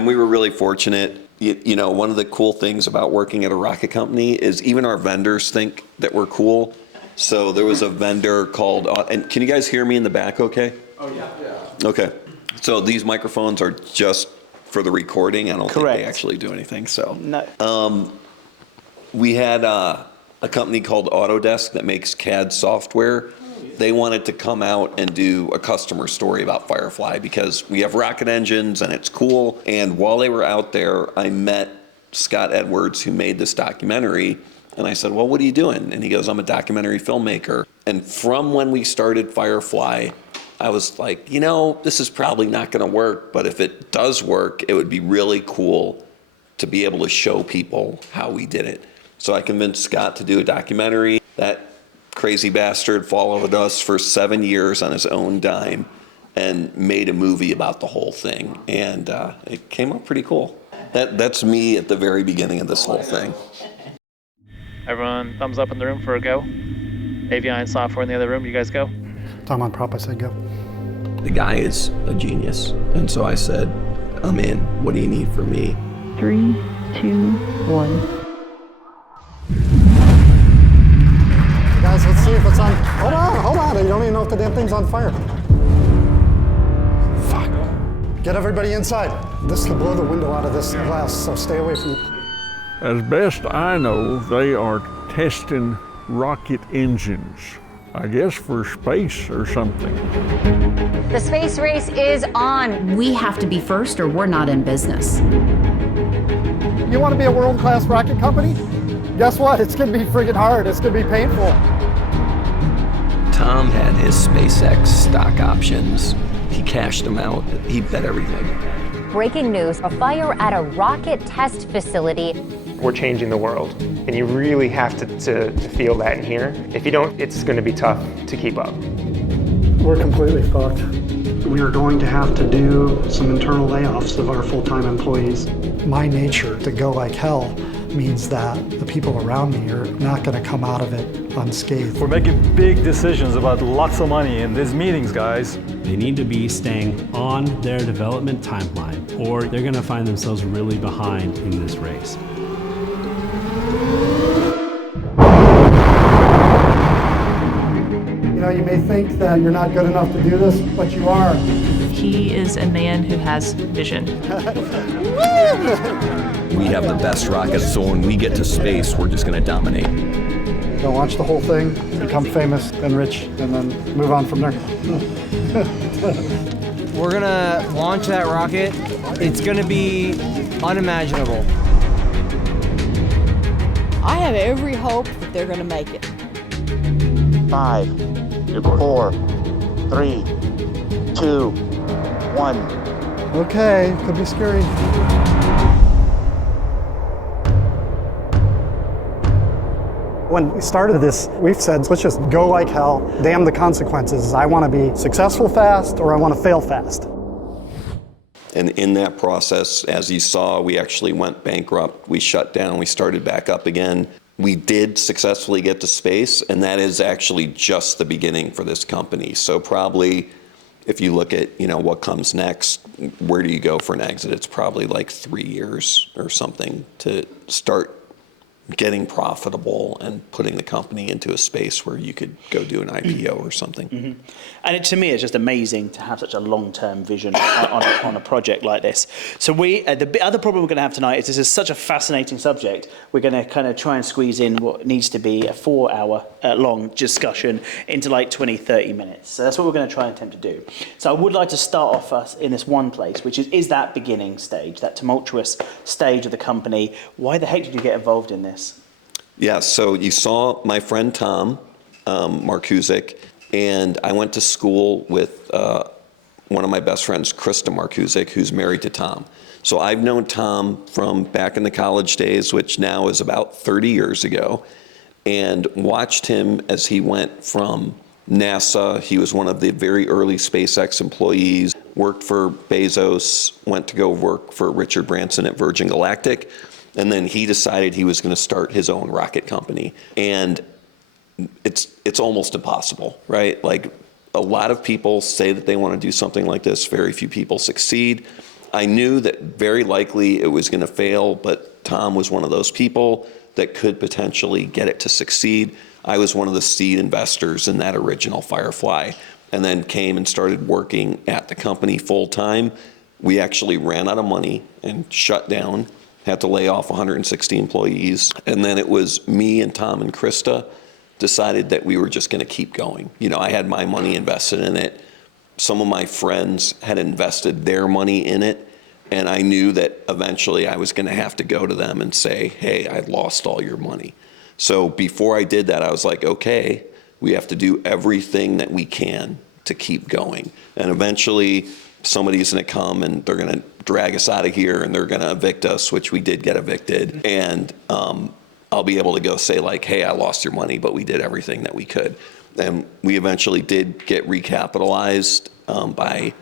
and we were really fortunate. You know, one of the cool things about working at a rocket company is even our vendors think that we're cool. So there was a vendor called, and can you guys hear me in the back okay? Oh, yeah. Okay. So these microphones are just for the recording. I don't think they actually do anything. So No. We had a company called Autodesk that makes CAD software. They wanted to come out and do a customer story about Firefly because we have rocket engines and it's cool. And while they were out there, I met Scott Edwards, who made this documentary. And I said, well, what are you doing? And he goes, I'm a documentary filmmaker. And from when we started Firefly, I was like, you know, this is probably not going to work. But if it does work, it would be really cool to be able to show people how we did it. So I convinced Scott to do a documentary. That crazy bastard followed us for 7 years on his own dime and made a movie about the whole thing. And it came out pretty cool. That's me at the very beginning of this whole thing. Everyone, thumbs up in the room for a go. Avion software in the other room, you guys go. Tom on prop, I said go. The guy is a genius. And so I said, I'm in. What do you need from me? 3, 2, 1. Guys, let's see if it's on. Hold on. You don't even know if the damn thing's on fire. Fuck. Get everybody inside. This could blow the window out of this glass, so stay away from it. As best I know, they are testing rocket engines. I guess for space or something. The space race is on. We have to be first or we're not in business. You want to be a world-class rocket company? Guess what? It's going to be friggin' hard. It's going to be painful. Tom had his SpaceX stock options. He cashed them out. He bet everything. Breaking news, a fire at a rocket test facility. We're changing the world, and you really have to feel that in here. If you don't, it's going to be tough to keep up. We're completely fucked. We are going to have to do some internal layoffs of our full-time employees. My nature to go like hell means that the people around me are not going to come out of it unscathed. We're making big decisions about lots of money in these meetings, guys. They need to be staying on their development timeline, or they're going to find themselves really behind in this race. You know, you may think that you're not good enough to do this, but you are. He is a man who has vision. We have the best rockets, so when we get to space, we're just going to dominate. Go watch the whole thing, become famous, then rich, and then move on from there. We're going to launch that rocket. It's going to be unimaginable. I have every hope that they're going to make it. 5, 4, 3, 2, 1. Okay, could be scary. When we started this, we've said, let's just go like hell, damn the consequences. I want to be successful fast or I want to fail fast. And in that process, as you saw, we actually went bankrupt. We shut down, we started back up again. We did successfully get to space, and that is actually just the beginning for this company. So probably, if you look at, what comes next, where do you go for an exit? It's probably like 3 years or something to start getting profitable and putting the company into a space where you could go do an IPO or something. Mm-hmm. And to me, it's just amazing to have such a long-term vision on a project like this. So the other problem we're going to have tonight is this is such a fascinating subject. We're going to kind of try and squeeze in what needs to be a 4-hour long discussion into like 20, 30 minutes. So that's what we're going to try and attempt to do. So I would like to start off us in this one place, which is that beginning stage, that tumultuous stage of the company. Why the heck did you get involved in this? Yeah, so you saw my friend Tom Markusic, and I went to school with one of my best friends, Krista Markusic, who's married to Tom. So I've known Tom from back in the college days, which now is about 30 years ago, and watched him as he went from NASA. He was one of the very early SpaceX employees, worked for Bezos, went to go work for Richard Branson at Virgin Galactic, and then he decided he was going to start his own rocket company. And it's almost impossible, right? Like, a lot of people say that they want to do something like this. Very few people succeed. I knew that very likely it was going to fail, but Tom was one of those people that could potentially get it to succeed. I was one of the seed investors in that original Firefly, and then came and started working at the company full time. We actually ran out of money and shut down, had to lay off 160 employees. And then it was me and Tom and Krista decided that we were just going to keep going. You know, I had my money invested in it. Some of my friends had invested their money in it. And I knew that eventually I was going to have to go to them and say, hey, I lost all your money. So before I did that, I was like, okay, we have to do everything that we can to keep going. And eventually somebody's going to come and they're going to drag us out of here and they're going to evict us, which we did get evicted. And I'll be able to go say like, hey, I lost your money, but we did everything that we could. And we eventually did get recapitalized by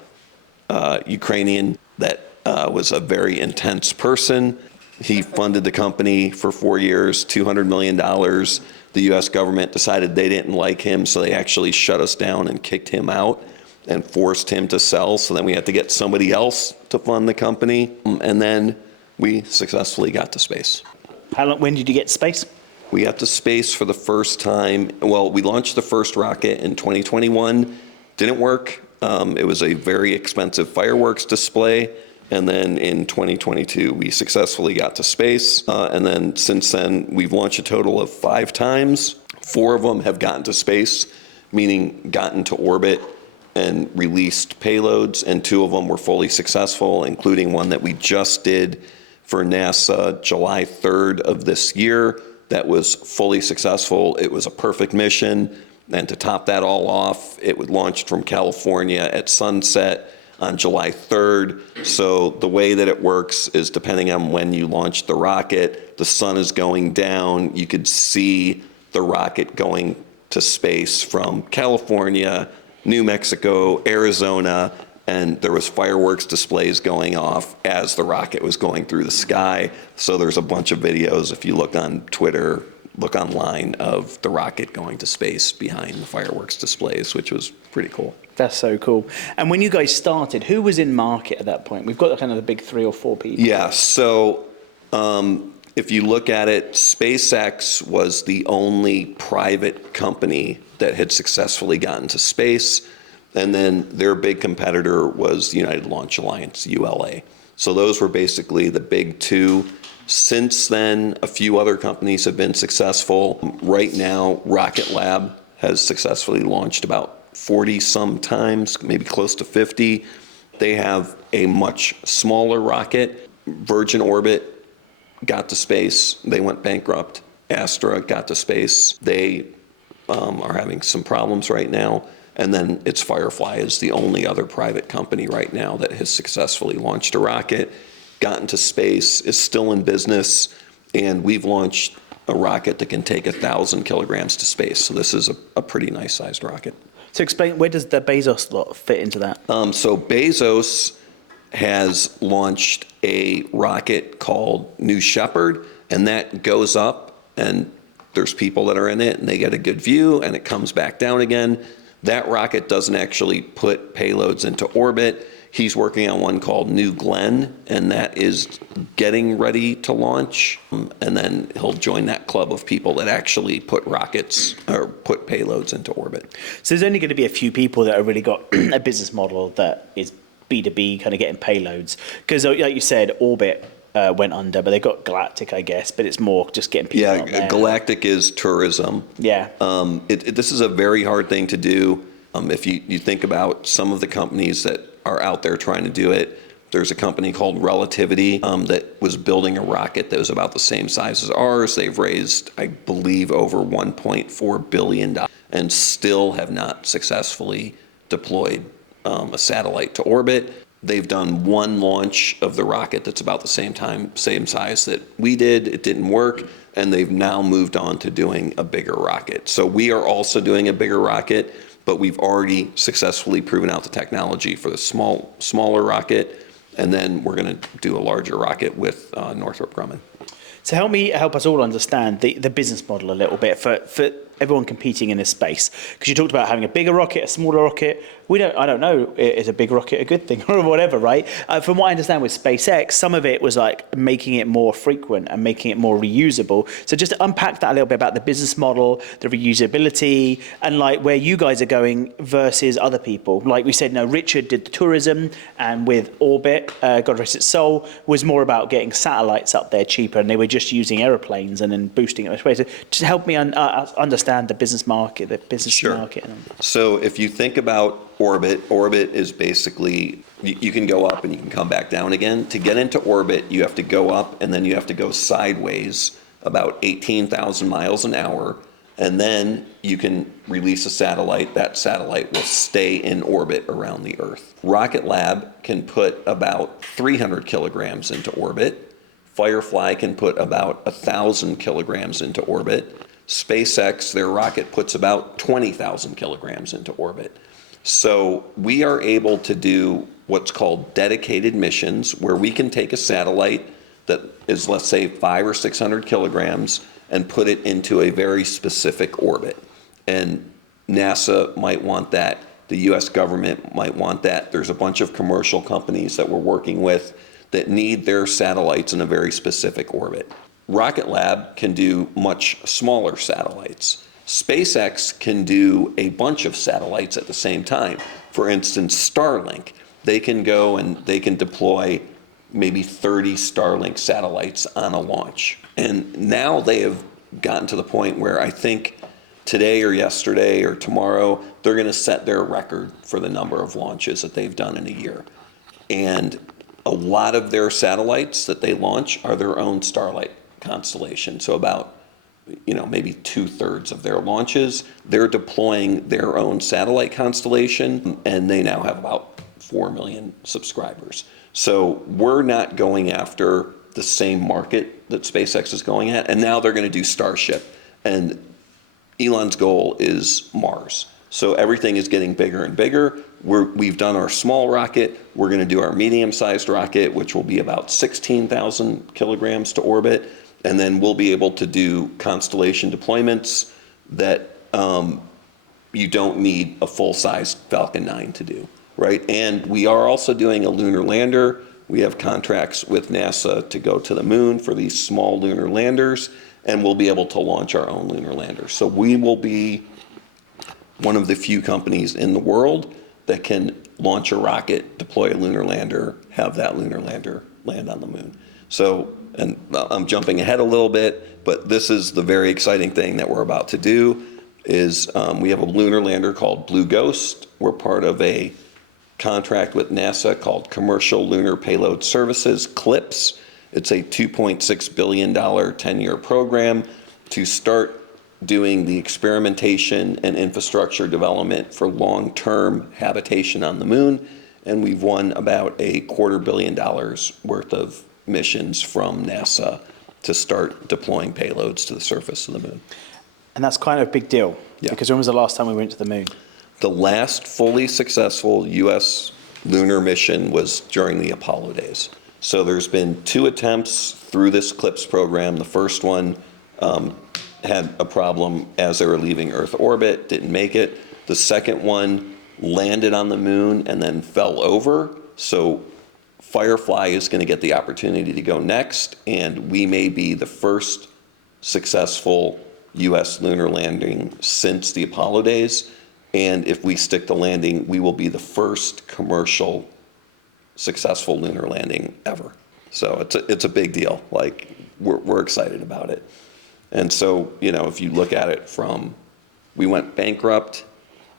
Ukrainian that was a very intense person. He funded the company for 4 years, $200 million. The U.S. government decided they didn't like him, so they actually shut us down and kicked him out and forced him to sell. So then we had to get somebody else to fund the company. And then we successfully got to space. When did you get to space? We got to space for the first time. Well, we launched the first rocket in 2021. Didn't work. It was a very expensive fireworks display. And then in 2022, we successfully got to space. And then since then, we've launched a total of 5 times. 4 of them have gotten to space, meaning gotten to orbit and released payloads. And 2 of them were fully successful, including one that we just did for NASA July 3rd of this year. That was fully successful. It was a perfect mission. And to top that all off, it was launched from California at sunset on July 3rd. So the way that it works is depending on when you launch the rocket, the sun is going down. You could see the rocket going to space from California, New Mexico, Arizona, and there was fireworks displays going off as the rocket was going through the sky. So there's a bunch of videos, if you look on Twitter, look online, of the rocket going to space behind the fireworks displays, which was pretty cool. That's so cool. And when you guys started, who was in market at that point? We've got kind of the big 3 or 4 people. Yeah, so if you look at it, SpaceX was the only private company that had successfully gotten to space. And then their big competitor was the United Launch Alliance, ULA. So those were basically the big 2. Since then, a few other companies have been successful. Right now, Rocket Lab has successfully launched about 40 some times, maybe close to 50. They have a much smaller rocket. Virgin Orbit got to space. They went bankrupt. Astra got to space. They are having some problems right now. And then its Firefly is the only other private company right now that has successfully launched a rocket, gotten to space, is still in business, and we've launched a rocket that can take 1,000 kilograms to space. So this is a pretty nice sized rocket. So explain, where does the Bezos lot fit into that? So Bezos has launched a rocket called New Shepard, and that goes up, and there's people that are in it, and they get a good view, and it comes back down again. That rocket doesn't actually put payloads into orbit. He's working on one called New Glenn, and that is getting ready to launch. And then he'll join that club of people that actually put rockets or put payloads into orbit. So there's only going to be a few people that have really got a business model that is B2B, kind of getting payloads. Because like you said, Orbit went under, but they got Galactic, I guess, but it's more just getting people out there. Galactic is tourism. Yeah. This is a very hard thing to do. If you think about some of the companies that are out there trying to do it, there's a company called Relativity that was building a rocket that was about the same size as ours. They've raised, I believe, over $1.4 billion and still have not successfully deployed a satellite to orbit. They've done one launch of the rocket that's about the same size that we did. It didn't work, and they've now moved on to doing a bigger rocket. So we are also doing a bigger rocket, but we've already successfully proven out the technology for the smaller rocket, and then we're going to do a larger rocket with Northrop Grumman. So help us all understand the business model a little bit. For everyone competing in this space? Because you talked about having a bigger rocket, a smaller rocket. I don't know, is a big rocket a good thing or whatever, right? From what I understand with SpaceX, some of it was like making it more frequent and making it more reusable. So just to unpack that a little bit about the business model, the reusability, and like where you guys are going versus other people. Like we said, Richard did the tourism, and with Orbit, God rest its soul, was more about getting satellites up there cheaper, and they were just using aeroplanes and then boosting it. So just help me understand the business market, market. So if you think about orbit is basically, you can go up and you can come back down again. To get into orbit, you have to go up and then you have to go sideways about 18,000 miles an hour. And then you can release a satellite. That satellite will stay in orbit around the Earth. Rocket Lab can put about 300 kilograms into orbit. Firefly can put about 1,000 kilograms into orbit. SpaceX, their rocket, puts about 20,000 kilograms into orbit. So we are able to do what's called dedicated missions, where we can take a satellite that is, let's say, 500 or 600 kilograms and put it into a very specific orbit. And NASA might want that. The US government might want that. There's a bunch of commercial companies that we're working with that need their satellites in a very specific orbit. Rocket Lab can do much smaller satellites. SpaceX can do a bunch of satellites at the same time. For instance, Starlink, they can go and they can deploy maybe 30 Starlink satellites on a launch. And now they have gotten to the point where I think today or yesterday or tomorrow, they're going to set their record for the number of launches that they've done in a year. And a lot of their satellites that they launch are their own Starlight constellation. So about maybe 2/3 of their launches, they're deploying their own satellite constellation, and they now have about 4 million subscribers. So we're not going after the same market that SpaceX is going at, and now they're going to do Starship. And Elon's goal is Mars. So everything is getting bigger and bigger. We've done our small rocket. We're going to do our medium-sized rocket, which will be about 16,000 kilograms to orbit. And then we'll be able to do constellation deployments that you don't need a full-size Falcon 9 to do, right? And we are also doing a lunar lander. We have contracts with NASA to go to the moon for these small lunar landers, and we'll be able to launch our own lunar lander. So we will be one of the few companies in the world that can launch a rocket, deploy a lunar lander, have that lunar lander land on the moon. So, and I'm jumping ahead a little bit, but this is the very exciting thing that we're about to do is we have a lunar lander called Blue Ghost. We're part of a contract with NASA called Commercial Lunar Payload Services, CLPS. It's a $2.6 billion 10-year program to start doing the experimentation and infrastructure development for long-term habitation on the moon. And we've won about $250 million worth of missions from NASA to start deploying payloads to the surface of the moon. And that's kind of a big deal, because when was the last time we went to the moon? The last fully successful US lunar mission was during the Apollo days. So there's been 2 attempts through this CLPS program. The first one had a problem as they were leaving Earth orbit, didn't make it. The second one landed on the moon and then fell over. So Firefly is going to get the opportunity to go next, and we may be the first successful US lunar landing since the Apollo days. And if we stick the landing, we will be the first commercial successful lunar landing ever. So it's a big deal. Like, we're excited about it. And so, if you look at it from, we went bankrupt,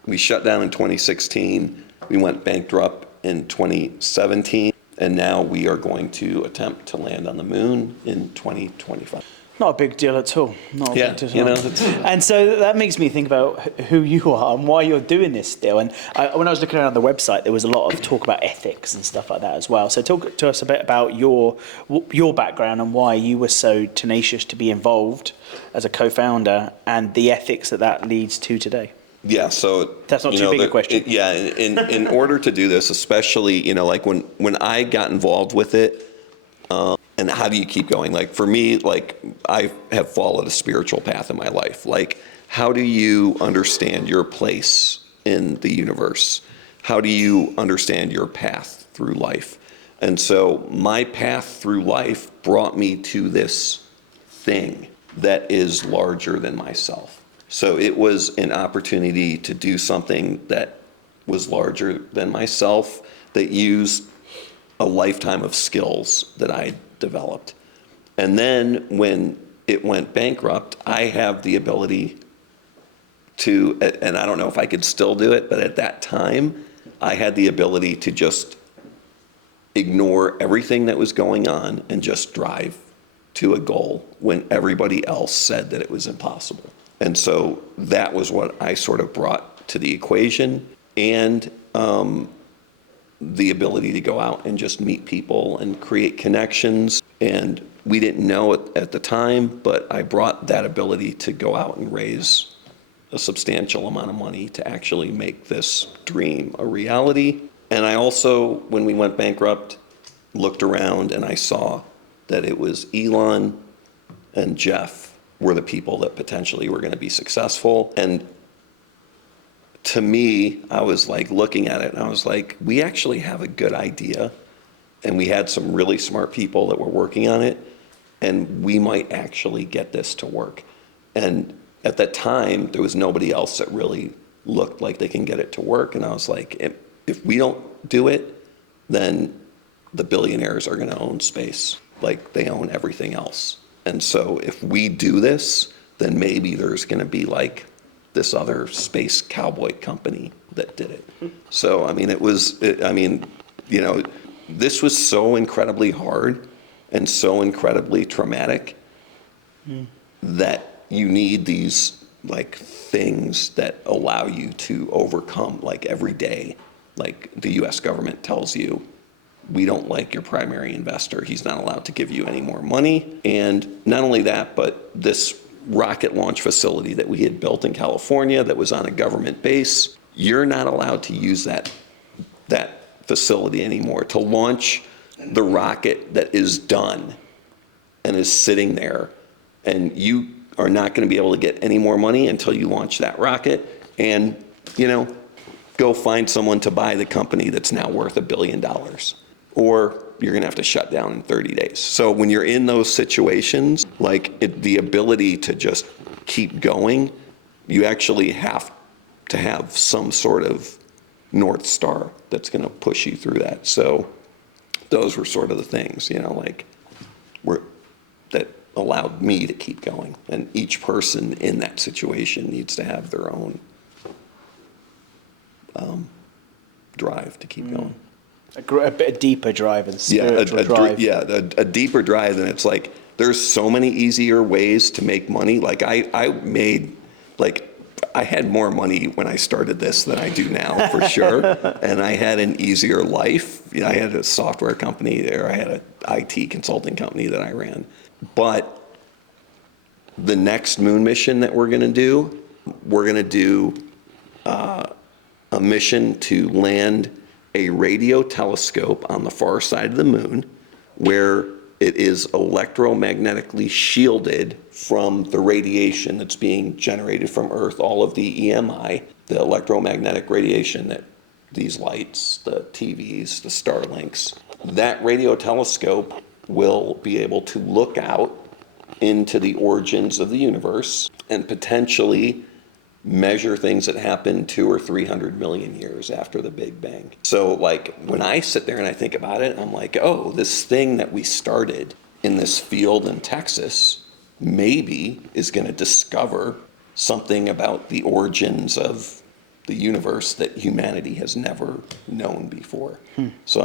we shut down in 2016, we went bankrupt in 2017, and now we are going to attempt to land on the moon in 2025. Not a big deal at all. Not a Yeah, big deal at all. And so that makes me think about who you are and why you're doing this still. And when I was looking around the website, there was a lot of talk about ethics and stuff like that as well. So talk to us a bit about your background and why you were so tenacious to be involved as a co-founder and the ethics that leads to today. Yeah, so that's not too big a question. In order to do this, especially like when I got involved with it, and how do you keep going? Like for me, like I have followed a spiritual path in my life. Like how do you understand your place in the universe? How do you understand your path through life? And so my path through life brought me to this thing that is larger than myself. So it was an opportunity to do something that was larger than myself, that used a lifetime of skills that I developed. And then when it went bankrupt, I have the ability to, and I don't know if I could still do it, but at that time, I had the ability to just ignore everything that was going on and just drive to a goal when everybody else said that it was impossible. And so that was what I sort of brought to the equation, and the ability to go out and just meet people and create connections. And we didn't know it at the time, but I brought that ability to go out and raise a substantial amount of money to actually make this dream a reality. And I also, when we went bankrupt, looked around and I saw that it was Elon and Jeff were the people that potentially were going to be successful. And to me, I was like looking at it and I was like, we actually have a good idea, and we had some really smart people that were working on it, and we might actually get this to work. And at that time, there was nobody else that really looked like they can get it to work. And I was like, if we don't do it, then the billionaires are going to own space like they own everything else. And so if we do this, then maybe there's going to be like this other space cowboy company that did it. So, I mean, this was so incredibly hard and so incredibly traumatic that you need these like things that allow you to overcome, like every day. Like the US government tells you, we don't like your primary investor. He's not allowed to give you any more money. And not only that, but this rocket launch facility that we had built in California that was on a government base, you're not allowed to use that facility anymore to launch the rocket that is done and is sitting there. And you are not going to be able to get any more money until you launch that rocket and, go find someone to buy the company that's now worth $1 billion. Or you're going to have to shut down in 30 days. So when you're in those situations, the ability to just keep going, you actually have to have some sort of North Star that's going to push you through that. So those were sort of the things, that allowed me to keep going. And each person in that situation needs to have their own drive to keep going. A bit deeper drive and spiritual drive. A deeper drive, and it's like there's so many easier ways to make money. Like I had more money when I started this than I do now, for sure. And I had an easier life. I had a software company there. I had an IT consulting company that I ran. But the next moon mission that we're going to do a mission to land a radio telescope on the far side of the moon, where it is electromagnetically shielded from the radiation that's being generated from Earth, all of the EMI, the electromagnetic radiation that these lights, the TVs, the Starlinks. That radio telescope will be able to look out into the origins of the universe and potentially measure things that happened 200 or 300 million years after the Big Bang. So when I sit there and I think about it, I'm like, oh, this thing that we started in this field in Texas maybe is going to discover something about the origins of the universe that humanity has never known before. So,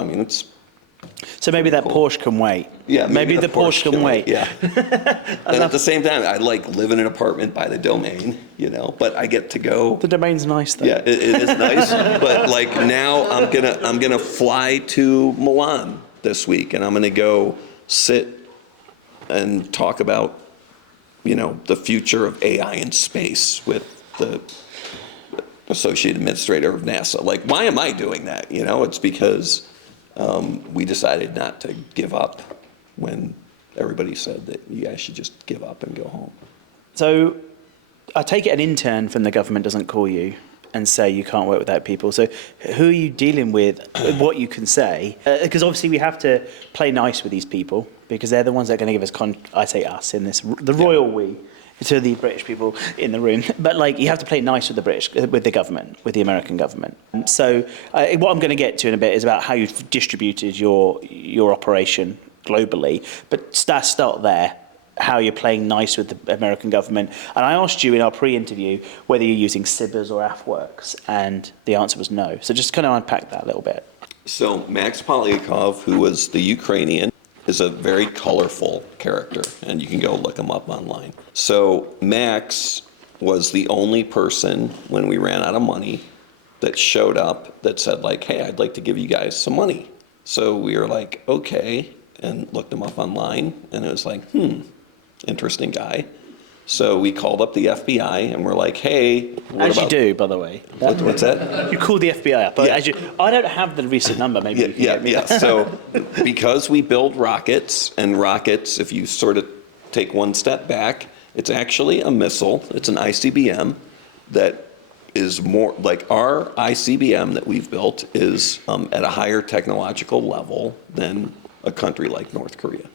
So maybe that Porsche can wait. Yeah, maybe the Porsche can wait. Yeah. And at the same time, I live in an apartment by the Domain, but I get to go. The Domain's nice though. Yeah, it is nice. But now I'm gonna fly to Milan this week, and I'm gonna go sit and talk about, the future of AI in space with the Associate Administrator of NASA. Why am I doing that? It's because we decided not to give up when everybody said that you guys should just give up and go home. So I take it an intern from the government doesn't call you and say you can't work with that people. So who are you dealing with, what you can say? Because obviously we have to play nice with these people because they're the ones that are going to give us, I say us in this, the royal we, to the British people in the room. But like you have to play nice with the government, with the American government. So what I'm going to get to in a bit is about how you've distributed your operation globally. But start there. How you're playing nice with the American government. And I asked you in our pre-interview whether you're using CBIRS or AFWERX, and the answer was no. So just kind of unpack that a little bit. So Max Polyakov, who was the Ukrainian, is a very colorful character, and you can go look him up online. So Max was the only person, when we ran out of money, that showed up that said like, hey, I'd like to give you guys some money. So we were like, okay, and looked him up online, and it was like, interesting guy. So we called up the FBI and we're like, hey, what as about... you do, by the way. What's that? You called the FBI up. Yeah. I don't have the recent number. Maybe you can get me that. So because we build rockets, and rockets, if you sort of take one step back, it's actually a missile. It's an ICBM that is more like our ICBM that we've built is at a higher technological level than a country like North Korea,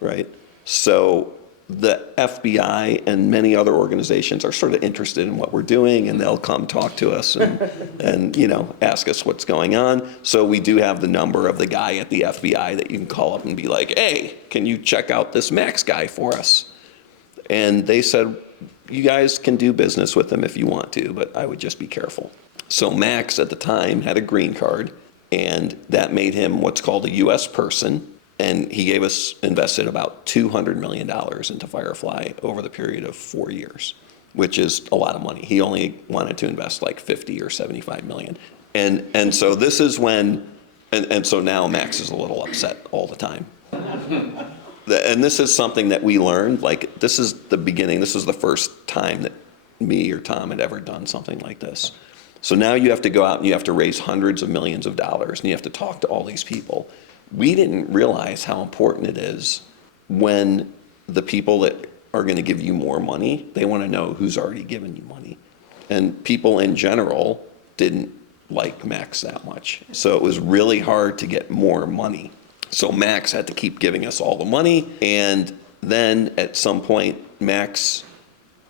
right? So the FBI and many other organizations are sort of interested in what we're doing, and they'll come talk to us and ask us what's going on. So we do have the number of the guy at the FBI that you can call up and be like, hey, can you check out this Max guy for us? And they said, you guys can do business with him if you want to, but I would just be careful. So Max at the time had a green card, and that made him what's called a U.S. person. And he invested about $200 million into Firefly over the period of 4 years, which is a lot of money. He only wanted to invest like 50 or 75 million. And so this is when, and so now Max is a little upset all the time. And this is something that we learned, like this is the beginning, this is the first time that me or Tom had ever done something like this. So now you have to go out and you have to raise hundreds of millions of dollars and you have to talk to all these people. We didn't realize how important it is when the people that are going to give you more money, they want to know who's already given you money. And people in general didn't like Max that much. So it was really hard to get more money. So Max had to keep giving us all the money. And then at some point, Max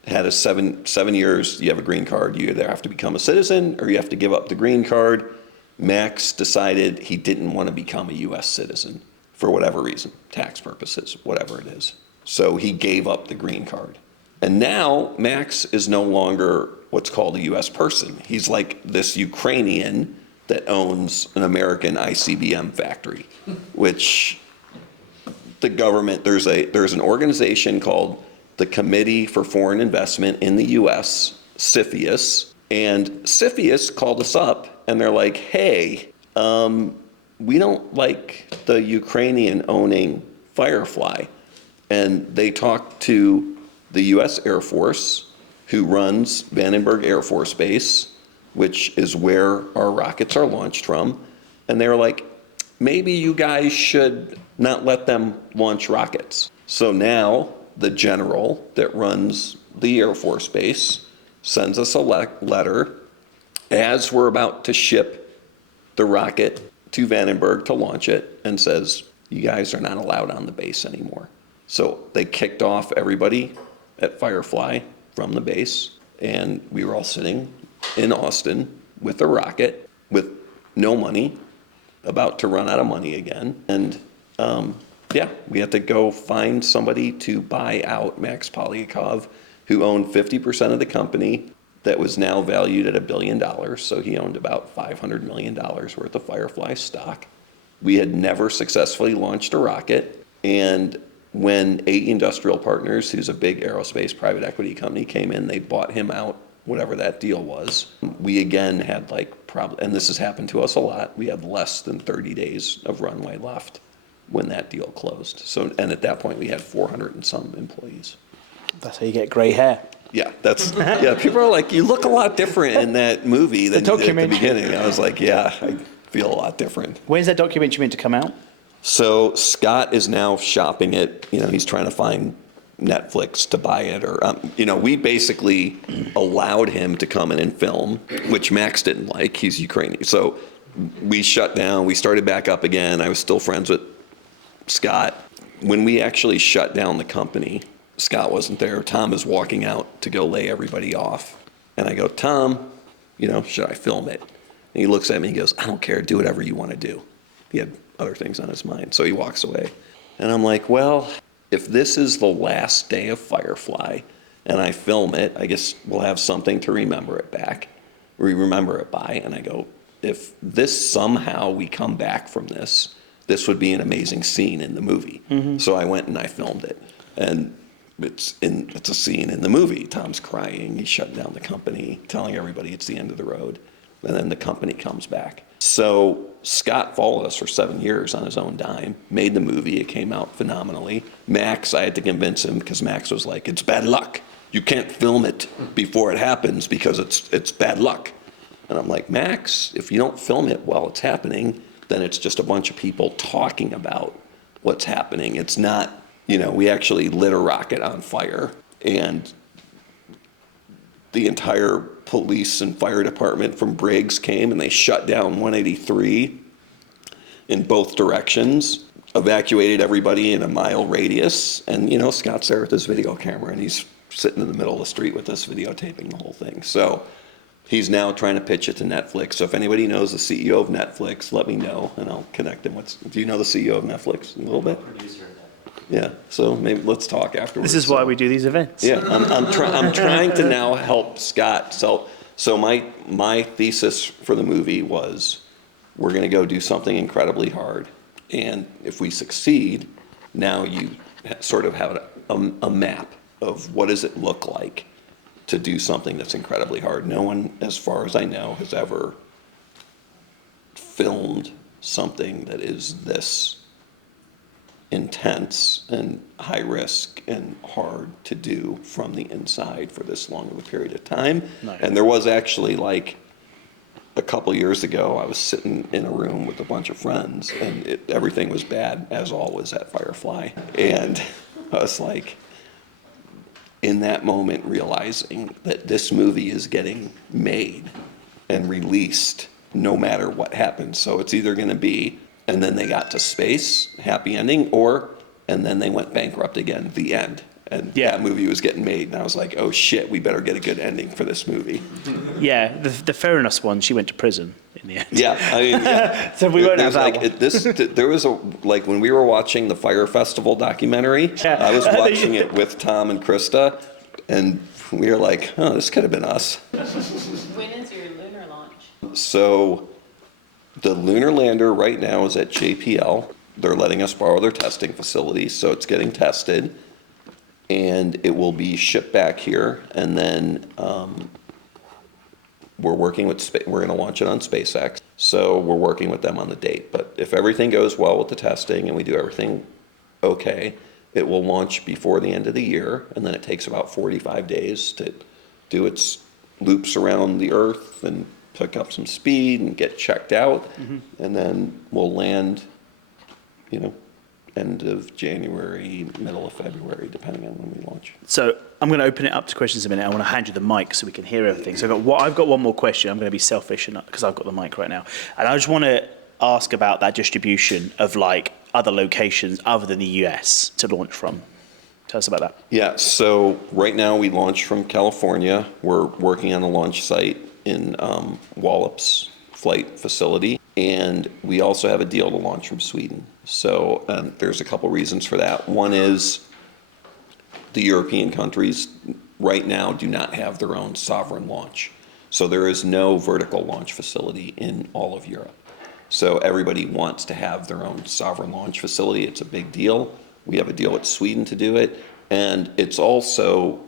had a seven years, you have a green card, you either have to become a citizen or you have to give up the green card. Max decided he didn't want to become a U.S. citizen for whatever reason, tax purposes, whatever it is. So he gave up the green card. And now Max is no longer what's called a U.S. person. He's like this Ukrainian that owns an American ICBM factory, which the government, there's an organization called the Committee for Foreign Investment in the U.S., CFIUS, and CFIUS called us up and they're like, hey, we don't like the Ukrainian owning Firefly. And they talked to the U.S. Air Force, who runs Vandenberg Air Force Base, which is where our rockets are launched from. And they were like, maybe you guys should not let them launch rockets. So now the general that runs the Air Force Base sends us a letter as we're about to ship the rocket to Vandenberg to launch it and says, you guys are not allowed on the base anymore. So they kicked off everybody at Firefly from the base, and we were all sitting in Austin with a rocket with no money, about to run out of money again. And we had to go find somebody to buy out Max Polyakov, who owned 50% of the company that was now valued at $1 billion. So he owned about $500 million worth of Firefly stock. We had never successfully launched a rocket. And when AE Industrial Partners, who's a big aerospace private equity company, came in, they bought him out, whatever that deal was. We again had and this has happened to us a lot, we had less than 30 days of runway left when that deal closed. So, and at that point we had 400 and some employees. That's how you get gray hair. Yeah, people are like, you look a lot different in that movie than you did at the beginning. I was like, yeah, I feel a lot different. When's that documentary meant to come out? So Scott is now shopping it. He's trying to find Netflix to buy it, or we basically allowed him to come in and film, which Max didn't like. He's Ukrainian, so we shut down. We started back up again. I was still friends with Scott. When we actually shut down the company, Scott wasn't there. Tom is walking out to go lay everybody off, and I go, Tom, should I film it? And he looks at me and he goes, I don't care. Do whatever you want to do. He had other things on his mind, so he walks away. And I'm like, well, if this is the last day of Firefly and I film it, I guess we'll have something to remember it by. And I go, if this somehow we come back from this would be an amazing scene in the movie. Mm-hmm. So I went and I filmed it. And it's a scene in the movie. Tom's crying, he's shutting down the company, telling everybody it's the end of the road. And then the company comes back. So Scott followed us for 7 years on his own dime, made the movie, it came out phenomenally. Max, I had to convince him because Max was like, it's bad luck. You can't film it before it happens because it's bad luck. And I'm like, Max, if you don't film it while it's happening, then it's just a bunch of people talking about what's happening. It's not, we actually lit a rocket on fire, and the entire police and fire department from Briggs came and they shut down 183 in both directions, evacuated everybody in a mile radius. And, Scott's there with his video camera and he's sitting in the middle of the street with us videotaping the whole thing. So he's now trying to pitch it to Netflix. So if anybody knows the CEO of Netflix, let me know and I'll connect him. Do you know the CEO of Netflix a little bit? Yeah, so maybe let's talk afterwards. This is why we do these events. Yeah, I'm trying to now help Scott. So my thesis for the movie was, we're going to go do something incredibly hard, and if we succeed, now you sort of have a map of what does it look like to do something that's incredibly hard. No one, as far as I know, has ever filmed something that is this intense and high risk and hard to do from the inside for this long of a period of time. Nice. And there was actually, like, a couple years ago, I was sitting in a room with a bunch of friends and everything was bad, as always at Firefly. And I was like, in that moment, realizing that this movie is getting made and released no matter what happens. So it's either going to be, and then they got to space, happy ending, or, and then they went bankrupt again, the end. And that movie was getting made, and I was like, oh shit, we better get a good ending for this movie. Yeah, the Theranos one, she went to prison in the end. Yeah, I mean, yeah. So we won't have that one. There was when we were watching the Fire Festival documentary, I was watching it with Tom and Krista, and we were like, oh, this could have been us. When is your lunar launch? So the lunar lander right now is at JPL. They're letting us borrow their testing facility, so it's getting tested. And it will be shipped back here, and then we're working with, we're going to launch it on SpaceX, so we're working with them on the date. But if everything goes well with the testing and we do everything okay, it will launch before the end of the year, and then it takes about 45 days to do its loops around the Earth and pick up some speed and get checked out, and then we'll land, end of January, middle of February, depending on when we launch. So I'm going to open it up to questions in a minute. I want to hand you the mic so we can hear everything. So I've got one more question. I'm going to be selfish because I've got the mic right now. And I just want to ask about that distribution of like other locations other than the US to launch from. Tell us about that. Yeah, so right now we launch from California. We're working on a launch site in Wallops flight facility. And we also have a deal to launch from Sweden. So there's a couple reasons for that. One is the European countries right now do not have their own sovereign launch. So there is no vertical launch facility in all of Europe. So everybody wants to have their own sovereign launch facility. It's a big deal. We have a deal with Sweden to do it. And it's also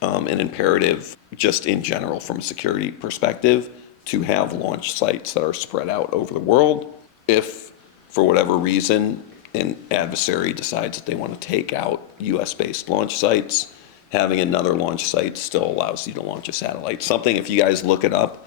an imperative just in general from a security perspective to have launch sites that are spread out over the world. If, for whatever reason, an adversary decides that they want to take out US-based launch sites, having another launch site still allows you to launch a satellite. Something, if you guys look it up,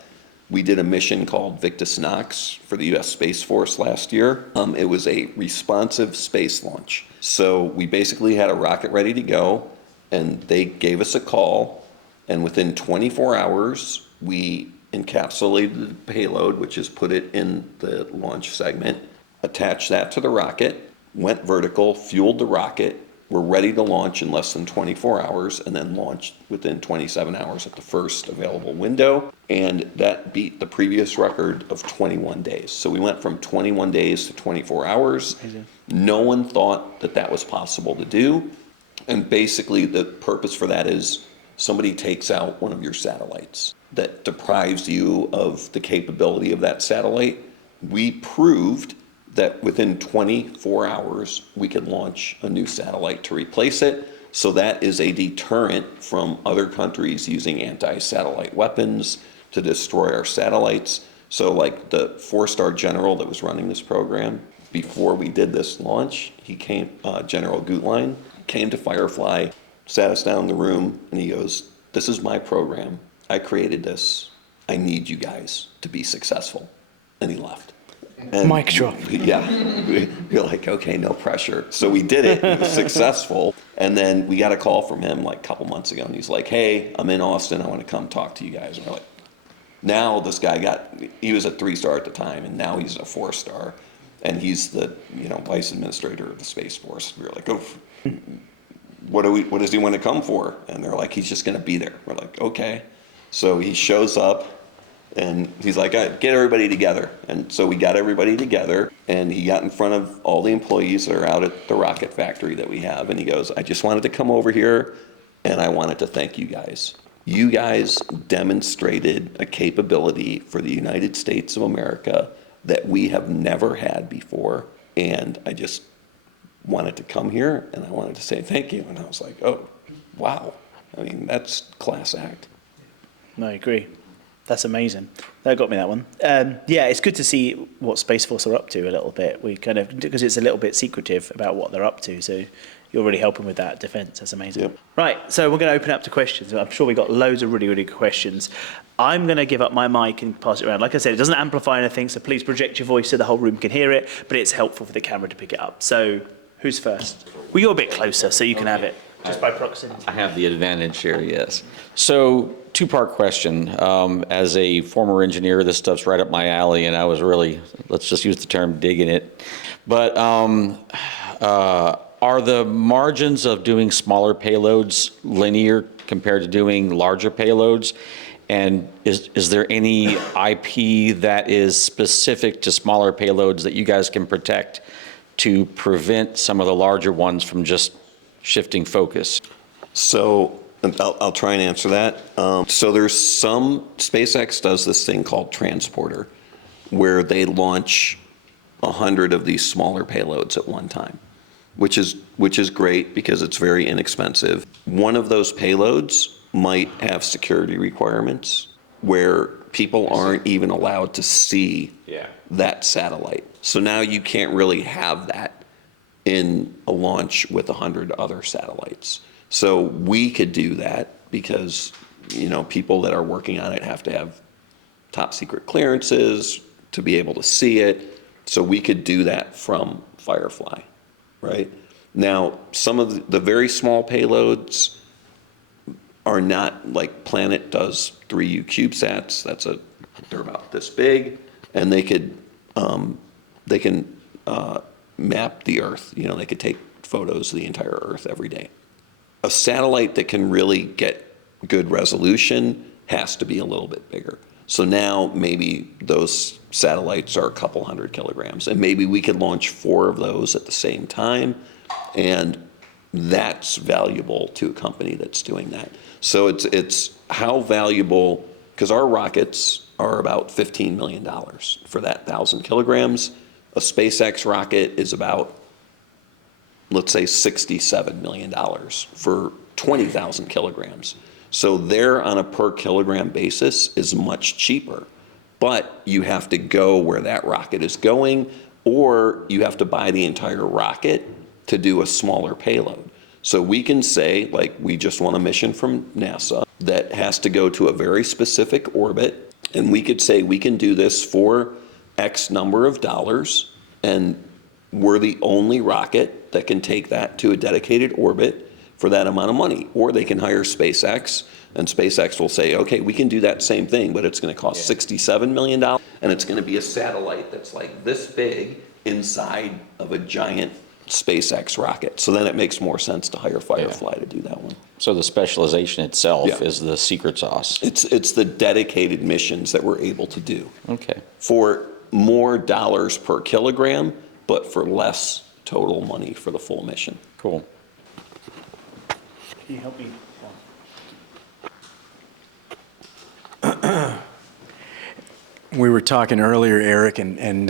we did a mission called Victus Nox for the US Space Force last year. It was a responsive space launch. So we basically had a rocket ready to go, And they gave us a call, and within 24 hours, we encapsulated the payload, which is put it in the launch segment, attached that to the rocket, went vertical, fueled the rocket. We're ready to launch in less than 24 hours, and then launched within 27 hours at the first available window. And that beat the previous record of 21 days. So we went from 21 days to 24 hours. Amazing. No one thought that that was possible to do. And basically the purpose for that is somebody takes out one of your satellites that deprives you of the capability of that satellite. We proved that within 24 hours, we could launch a new satellite to replace it. So that is a deterrent from other countries using anti-satellite weapons to destroy our satellites. So like the 4-star general that was running this program, before we did this launch, he came, General Gutlein, came to Firefly, sat us down in the room, and he goes, "This is my program. I created this. I need you guys to be successful." And he left. And mic drop. Yeah. We're like, okay, no pressure. So we did it. It was successful. And then we got a call from him like a couple months ago, and he's like, "Hey, I'm in Austin. I want to come talk to you guys." And we're like, now this guy he was a 3-star at the time, and now he's a 4-star. And he's the, vice administrator of the Space Force. We were like, "Oh, what does he want to come for?" And they're like, "He's just going to be there." We're like, okay. So he shows up, and he's like, "Get everybody together." And so we got everybody together, and he got in front of all the employees that are out at the rocket factory that we have, and he goes, "I just wanted to come over here, and I wanted to thank you guys. You guys demonstrated a capability for the United States of America that we have never had before, and I just wanted to come here, and I wanted to say thank you." And I was like, oh, wow. I mean, that's class act. No, I agree. That's amazing. That got me that one. Yeah, it's good to see what Space Force are up to a little bit. We kind of, because it's a little bit secretive about what they're up to, so you're really helping with that defense. That's amazing. Yep. Right, so we're going to open up to questions. I'm sure we've got loads of really, really good questions. I'm going to give up my mic and pass it around. Like I said, it doesn't amplify anything, so please project your voice so the whole room can hear it, but it's helpful for the camera to pick it up. So who's first? Well, you're a bit closer, so you can have it, just by proximity. I have the advantage here, yes. So, two-part question. As a former engineer, this stuff's right up my alley, and I was really, let's just use the term, digging it. But are the margins of doing smaller payloads linear compared to doing larger payloads? And is there any IP that is specific to smaller payloads that you guys can protect to prevent some of the larger ones from just shifting focus? So I'll try and answer that. So there's SpaceX does this thing called Transporter, where they launch 100 of these smaller payloads at one time, which is great because it's very inexpensive. One of those payloads might have security requirements where people aren't even allowed to see that satellite. So now you can't really have that in a launch with 100 other satellites. So we could do that because, people that are working on it have to have top secret clearances to be able to see it. So we could do that from Firefly, right? Now, some of the very small payloads are not like Planet does 3U CubeSats. They're about this big, and they can map the Earth. They could take photos of the entire Earth every day. A satellite that can really get good resolution has to be a little bit bigger. So now maybe those satellites are a couple 100 kilograms, and maybe we could launch 4 of those at the same time, and that's valuable to a company that's doing that. So it's how valuable, because our rockets are about $15 million for that 1,000 kilograms. A SpaceX rocket is about, let's say, $67 million for 20,000 kilograms. So there on a per kilogram basis is much cheaper, but you have to go where that rocket is going, or you have to buy the entire rocket to do a smaller payload. So we can say, like, we just won a mission from NASA that has to go to a very specific orbit, and we could say we can do this for X number of dollars, and we're the only rocket that can take that to a dedicated orbit for that amount of money. Or they can hire SpaceX, and SpaceX will say, okay, we can do that same thing, but it's going to cost $67 million, and it's going to be a satellite that's like this big inside of a giant SpaceX rocket. So then it makes more sense to hire Firefly to do that one. So the specialization itself is the secret sauce. It's the dedicated missions that we're able to do. Okay. For more dollars per kilogram, but for less total money for the full mission. Cool. Can you help me? We were talking earlier, Eric, and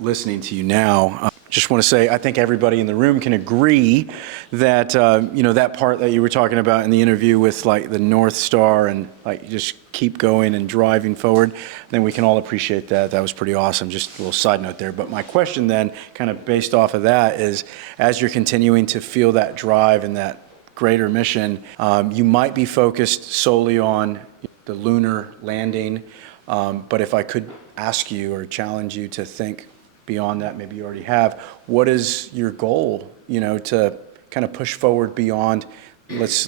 listening to you now. Just want to say, I think everybody in the room can agree that that part that you were talking about in the interview with like the North Star and like just keep going and driving forward. Then we can all appreciate that. That was pretty awesome. Just a little side note there. But my question then, kind of based off of that, is as you're continuing to feel that drive and that greater mission, you might be focused solely on the lunar landing. But if I could ask you or challenge you to think beyond that, maybe you already have, what is your goal, to kind of push forward beyond, let's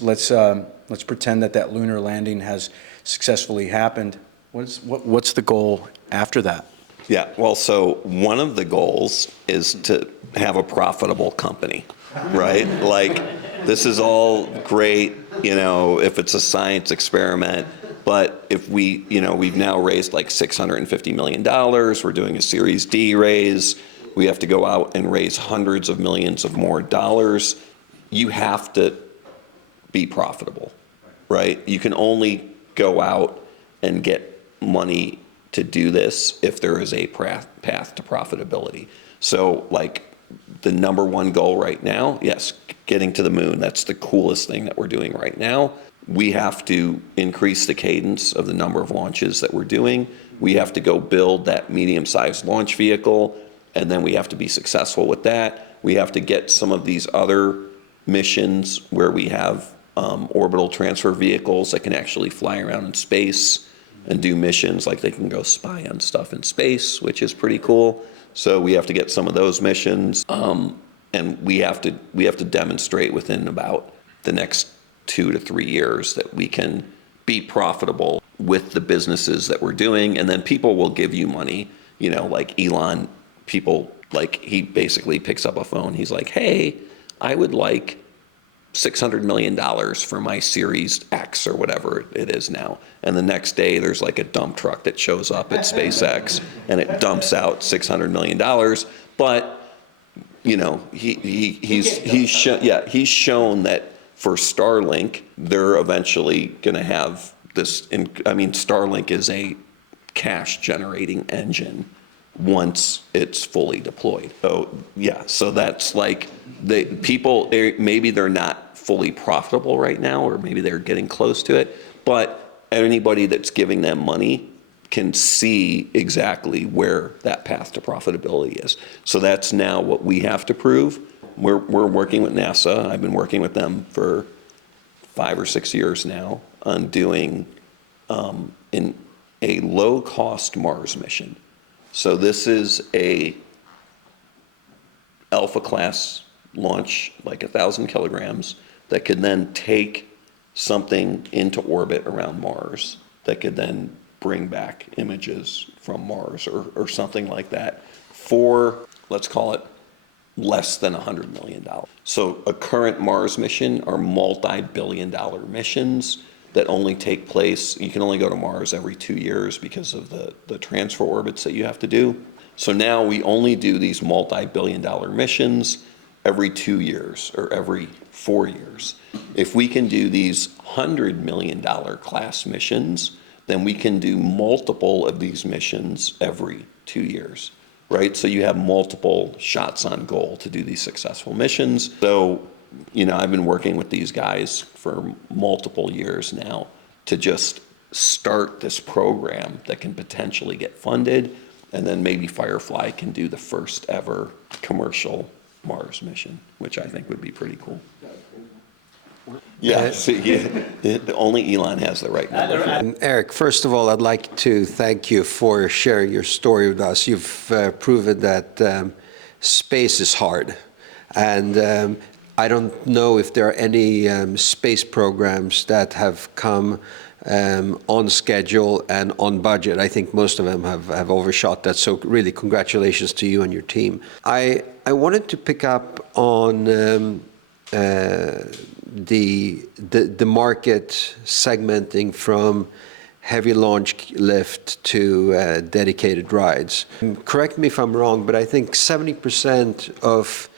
pretend that lunar landing has successfully happened. What's the goal after that? Yeah, well, so one of the goals is to have a profitable company, right? Like, this is all great, if it's a science experiment. But if we've now raised like $650 million, we're doing a Series D raise, we have to go out and raise hundreds of millions of more dollars. You have to be profitable, right? You can only go out and get money to do this if there is a path to profitability. So like the number one goal right now, yes, getting to the moon, that's the coolest thing that we're doing right now. We have to increase the cadence of the number of launches that we're doing. We have to go build that medium-sized launch vehicle, and then we have to be successful with that. We have to get some of these other missions where we have orbital transfer vehicles that can actually fly around in space and do missions, like they can go spy on stuff in space, which is pretty cool. So we have to get some of those missions, and we have to demonstrate within about the next 2 to 3 years that we can be profitable with the businesses that we're doing. And then people will give you money, like Elon, he basically picks up a phone. He's like, hey, I would like $600 million for my Series X or whatever it is now. And the next day there's like a dump truck that shows up at SpaceX and it dumps out $600 million. But, he's shown that for Starlink, they're eventually going to have this. Starlink is a cash-generating engine once it's fully deployed. So that's like maybe they're not fully profitable right now, or maybe they're getting close to it. But anybody that's giving them money can see exactly where that path to profitability is. So that's now what we have to prove. We're working with NASA. I've been working with them for 5 or 6 years now on doing in a low-cost Mars mission. So this is a Alpha class launch, like 1,000 kilograms, that could then take something into orbit around Mars that could then bring back images from Mars or something like that for, let's call it, less than $100 million. So a current Mars mission are multi-billion-dollar missions that only take place, you can only go to Mars every 2 years because of the transfer orbits that you have to do. So now we only do these multi-billion-dollar missions every 2 years or every 4 years. If we can do these $100 million class missions, then we can do multiple of these missions every 2 years. Right? So you have multiple shots on goal to do these successful missions. So, I've been working with these guys for multiple years now to just start this program that can potentially get funded, and then maybe Firefly can do the first ever commercial Mars mission, which I think would be pretty cool. Yeah, only Elon has the right number. Eric, first of all, I'd like to thank you for sharing your story with us. You've proven that space is hard. And I don't know if there are any space programs that have come on schedule and on budget. I think most of them have overshot that. So really, congratulations to you and your team. I wanted to pick up on the market segmenting from heavy launch lift to dedicated rides. Correct me if I'm wrong, but I think 70% of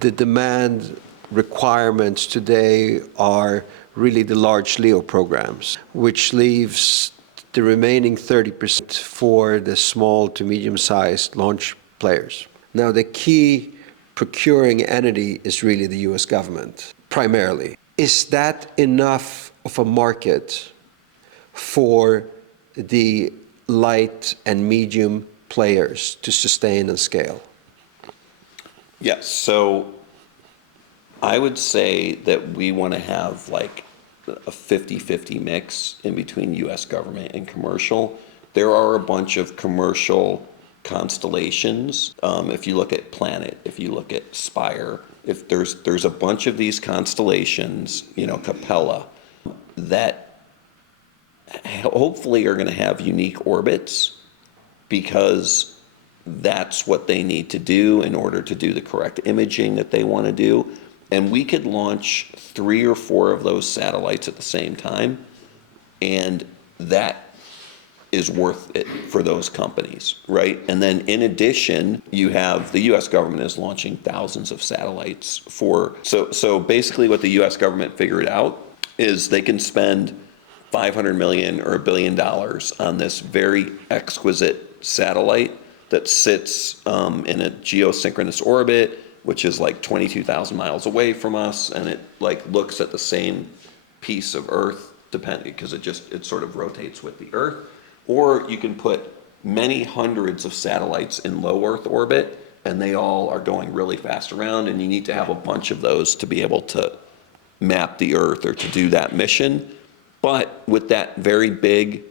the demand requirements today are really the large LEO programs, which leaves the remaining 30% for the small to medium-sized launch players. Now, the key procuring entity is really the US government, primarily. Is that enough of a market for the light and medium players to sustain and scale? Yes, so I would say that we want to have like a 50-50 mix in between US government and commercial. There are a bunch of commercial constellations. If you look at Planet, if you look at Spire, if there's a bunch of these constellations, Capella, that hopefully are going to have unique orbits, because that's what they need to do in order to do the correct imaging that they want to do. And we could launch 3 or 4 of those satellites at the same time, and that is worth it for those companies, right? And then in addition, you have the US government is launching thousands of satellites so basically what the US government figured out is they can spend $500 million or $1 billion on this very exquisite satellite that sits in a geosynchronous orbit, which is like 22,000 miles away from us, and it like looks at the same piece of Earth, depending, because it sort of rotates with the Earth. Or you can put many hundreds of satellites in low Earth orbit, and they all are going really fast around, and you need to have a bunch of those to be able to map the Earth or to do that mission. But with that very big,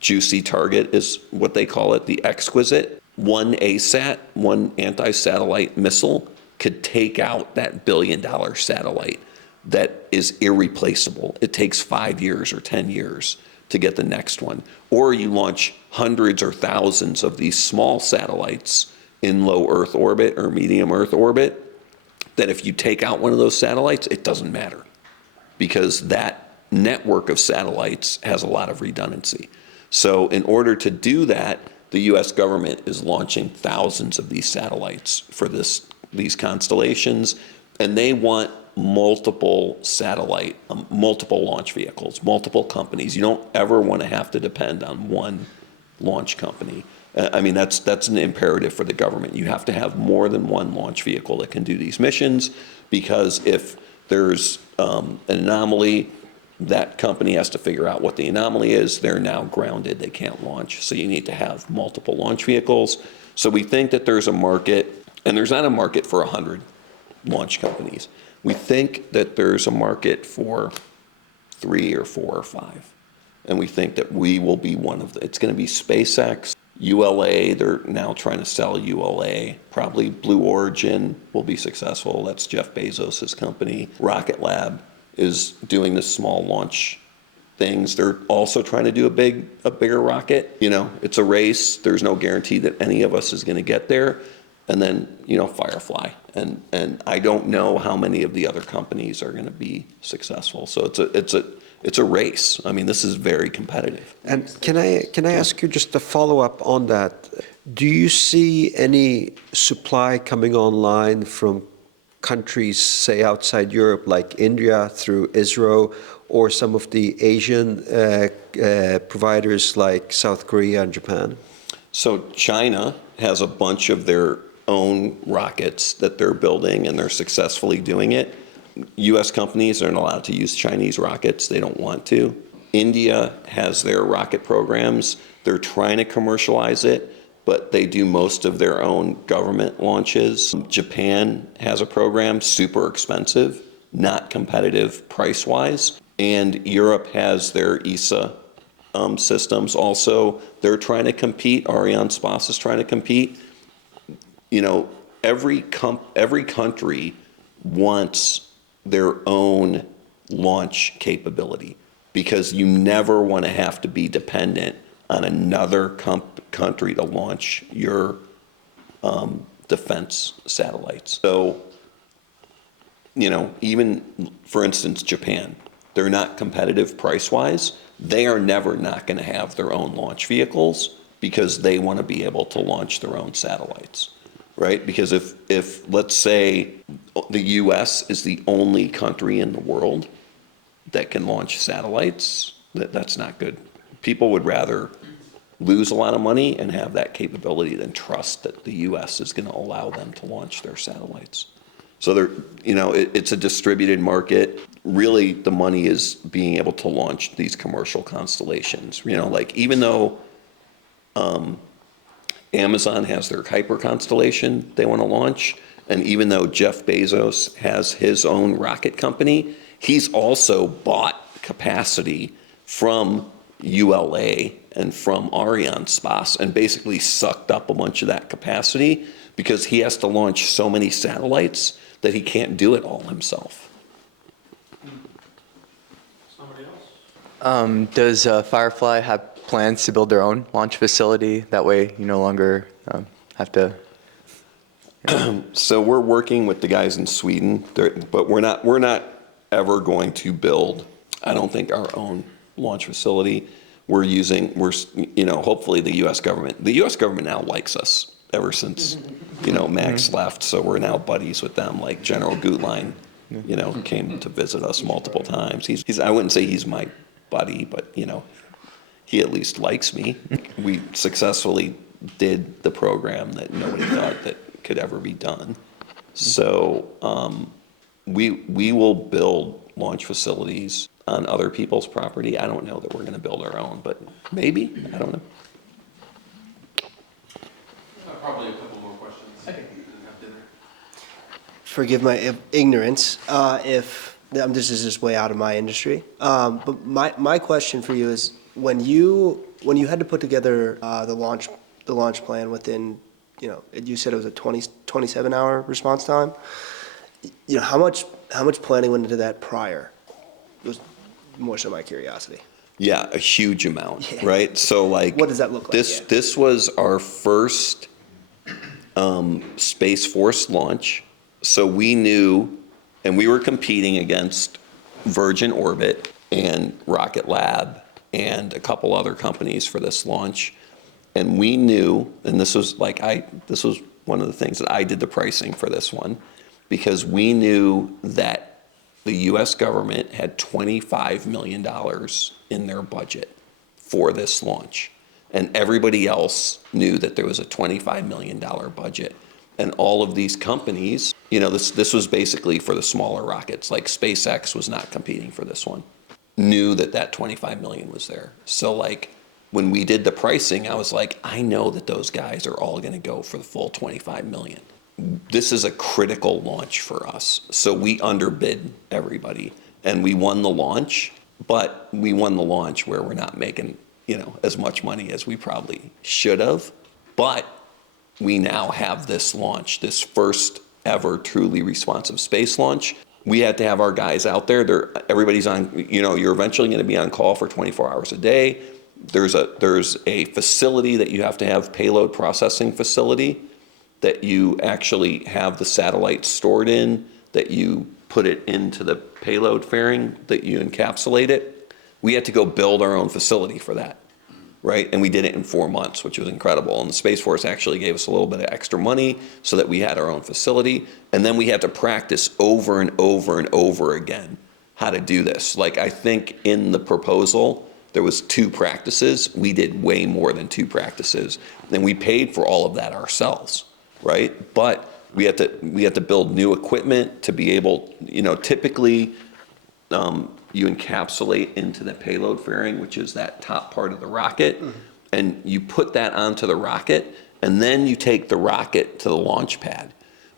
juicy target, is what they call it, the exquisite, one ASAT, one anti-satellite missile, could take out that $1 billion satellite that is irreplaceable. It takes 5 years or 10 years to get the next one. Or you launch hundreds or thousands of these small satellites in low Earth orbit or medium Earth orbit, that if you take out one of those satellites, it doesn't matter, because that network of satellites has a lot of redundancy. So in order to do that, the US government is launching thousands of these satellites for these constellations, and they want multiple multiple launch vehicles, multiple companies. You don't ever want to have to depend on one launch company. I mean, that's an imperative for the government. You have to have more than one launch vehicle that can do these missions, because if there's an anomaly, that company has to figure out what the anomaly is. They're now grounded. They can't launch. So you need to have multiple launch vehicles. So we think that there's a market, and there's not a market for 100 launch companies. We think that there's a market for 3 or 4 or 5. And we think that we will be one of it's going to be SpaceX, ULA. They're now trying to sell ULA. Probably Blue Origin will be successful. That's Jeff Bezos' company. Rocket Lab is doing the small launch things. They're also trying to do a bigger rocket. It's a race. There's no guarantee that any of us is going to get there. And then, Firefly. And I don't know how many of the other companies are going to be successful. So it's a race. I mean, this is very competitive. And can I ask you just a follow-up on that? Do you see any supply coming online from countries, say, outside Europe, like India through ISRO, or some of the Asian providers like South Korea and Japan? So China has a bunch of their own rockets that they're building, and they're successfully doing it. U.S. companies aren't allowed to use Chinese rockets. They don't want to. India has their rocket programs. They're trying to commercialize it, but they do most of their own government launches. Japan has a program, super expensive, not competitive price-wise. And Europe has their ESA systems also. They're trying to compete. Arianespace is trying to compete. Every country wants their own launch capability, because you never want to have to be dependent on another country to launch your defense satellites. So, even, for instance, Japan, they're not competitive price-wise. They are never not going to have their own launch vehicles because they want to be able to launch their own satellites, right? Because if let's say the US is the only country in the world that can launch satellites, that's not good. People would rather lose a lot of money and have that capability than trust that the US is going to allow them to launch their satellites. So it's a distributed market. Really, the money is being able to launch these commercial constellations. Like even though Amazon has their Kuiper constellation they want to launch, and even though Jeff Bezos has his own rocket company, he's also bought capacity from ULA and from Arianespace and basically sucked up a bunch of that capacity because he has to launch so many satellites that he can't do it all himself. Does Firefly have plans to build their own launch facility? That way you no longer have to... So we're working with the guys in Sweden, but we're not ever going to build, I don't think, our own launch facility. Hopefully the U.S. government now likes us ever since, Max left. So we're now buddies with them. Like General Gutlein, came to visit us multiple times. I wouldn't say he's my buddy, but, he at least likes me. We successfully did the program that nobody thought that could ever be done. So we will build launch facilities on other people's property. I don't know that we're going to build our own, but maybe. I don't know. Probably a couple more questions. Okay. Forgive my ignorance if this is just way out of my industry. But my question for you is, when you had to put together the launch plan within, you said it was a 27-hour response time. How much planning went into that prior? It was more so my curiosity. Yeah, a huge amount, right? So what does that look like? This was our first Space Force launch. So we knew, and we were competing against Virgin Orbit and Rocket Lab and a couple other companies for this launch. And we knew, and this was one of the things that I did the pricing for this one, because we knew that the U.S. government had $25 million in their budget for this launch. And everybody else knew that there was a $25 million budget. And all of these companies, this was basically for the smaller rockets, like SpaceX was not competing for this one, knew that 25 million was there. So when we did the pricing, I was like, I know that those guys are all going to go for the full 25 million. This is a critical launch for us. So we underbid everybody and we won the launch, but we won the launch where we're not making, as much money as we probably should have. But we now have this launch, this first ever truly responsive space launch. We had to have our guys out there. Everybody's on, you're eventually going to be on call for 24 hours a day. There's a facility that you have to have, payload processing facility, that you actually have the satellite stored in, that you put it into the payload fairing, that you encapsulate it. We had to go build our own facility for that, right? And we did it in 4 months, which was incredible. And the Space Force actually gave us a little bit of extra money so that we had our own facility. And then we had to practice over and over and over again how to do this. I think in the proposal, there was 2 practices. We did way more than 2 practices. And we paid for all of that ourselves, right? But we had to build new equipment to be able, typically you encapsulate into the payload fairing, which is that top part of the rocket, and you put that onto the rocket, and then you take the rocket to the launch pad.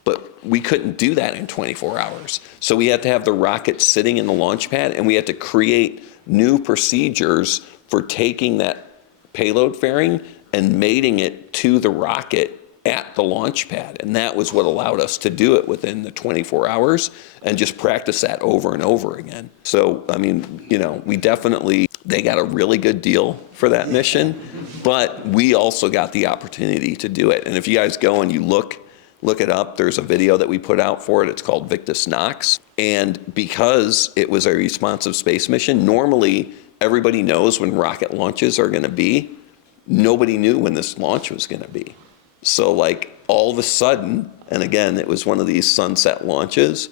But we couldn't do that in 24 hours. So we had to have the rocket sitting in the launch pad, and we had to create new procedures for taking that payload fairing and mating it to the rocket at the launch pad. And that was what allowed us to do it within the 24 hours and just practice that over and over again. So, I mean, you know, they got a really good deal for that mission, but we also got the opportunity to do it. And if you guys go and you look it up, there's a video that we put out for it. It's called Victus Nox. And because it was a responsive space mission, normally everybody knows when rocket launches are going to be. Nobody knew when this launch was going to be. So like all of a sudden, and again, it was one of these sunset launches,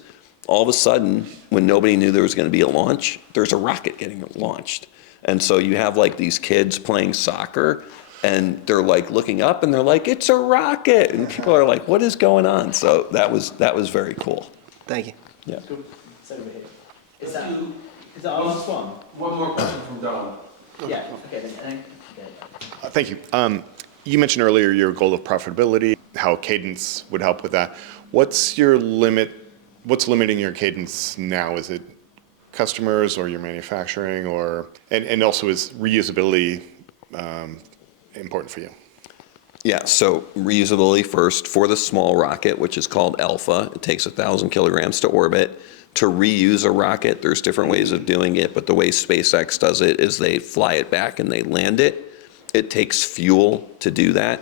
all of a sudden, when nobody knew there was going to be a launch, there's a rocket getting launched. And so you have like these kids playing soccer, and they're like looking up and they're like, it's a rocket. And people are like, what is going on? So that was very cool. Thank you. Yeah. Is that our last one? One more question from Don. Yeah, okay, then. Thank you. You mentioned earlier your goal of profitability, how Cadence would help with that. What's your limit? What's limiting your Cadence now? Is it customers or your manufacturing, or and also is reusability important for you? Yeah, so reusability first. For the small rocket, which is called Alpha, it takes 1,000 kilograms to orbit. To reuse a rocket, there's different ways of doing it, but the way SpaceX does it is they fly it back and they land it. It takes fuel to do that.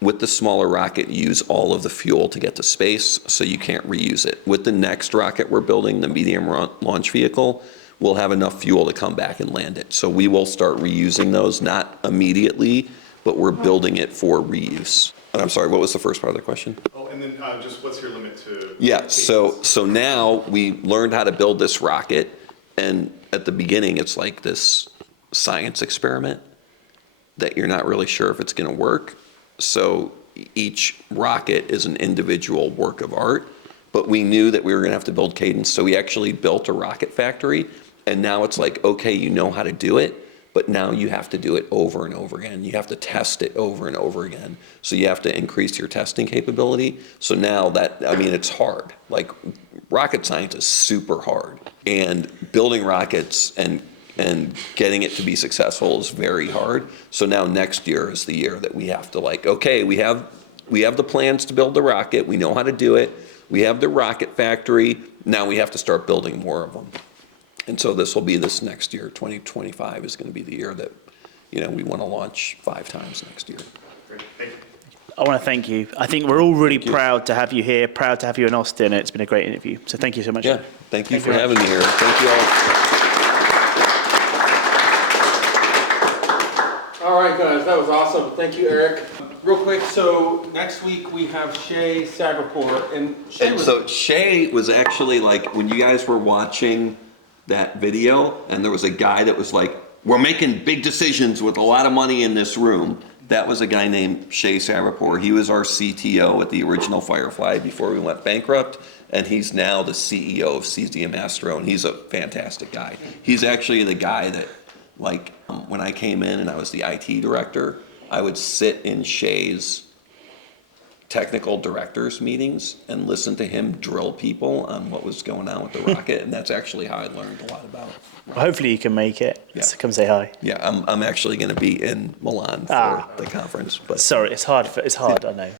With the smaller rocket, you use all of the fuel to get to space, so you can't reuse it. With the next rocket we're building, the medium launch vehicle, we'll have enough fuel to come back and land it. So we will start reusing those, not immediately, but we're building it for reuse. And I'm sorry, what was the first part of the question? Oh, and then just what's your limit to? Yeah, so now we learned how to build this rocket, and at the beginning it's like this science experiment that you're not really sure if it's going to work. So each rocket is an individual work of art, but we knew that we were going to have to build Cadence, so we actually built a rocket factory, and now it's like, okay, you know how to do it, but now you have to do it over and over again. You have to test it over and over again. So you have to increase your testing capability. So now that, I mean, it's hard. Like, rocket science is super hard, and building rockets and getting it to be successful is very hard. So now next year is the year that we have to, like, okay, we have the plans to build the rocket. We know how to do it. We have the rocket factory. Now we have to start building more of them. And so this will be this next year. 2025 is going to be the year that, you know, we want to launch 5 times next year. Great, thank you. I want to thank you. I think we're all really proud to have you here, proud to have you in Austin. It's been a great interview. So thank you so much. Yeah, thank you for having me here. Thank you all. All right, guys, that was awesome. Thank you, Eric. Real quick, so next week we have Shay Sagapur, and Shay was actually like, when you guys were watching that video, and there was a guy that was like, we're making big decisions with a lot of money in this room. That was a guy named Shay Sagapur. He was our CTO at the original Firefly before we went bankrupt, and he's now the CEO of Cesium Astro, and he's a fantastic guy. He's actually the guy that, like, when I came in and I was the IT director, I would sit in Shay's technical directors meetings and listen to him drill people on what was going on with the rocket, and that's actually how I learned a lot about it. Well, hopefully you can make it. Yeah. So come say hi. Yeah, I'm actually going to be in Milan for the conference. But sorry, it's hard. I know.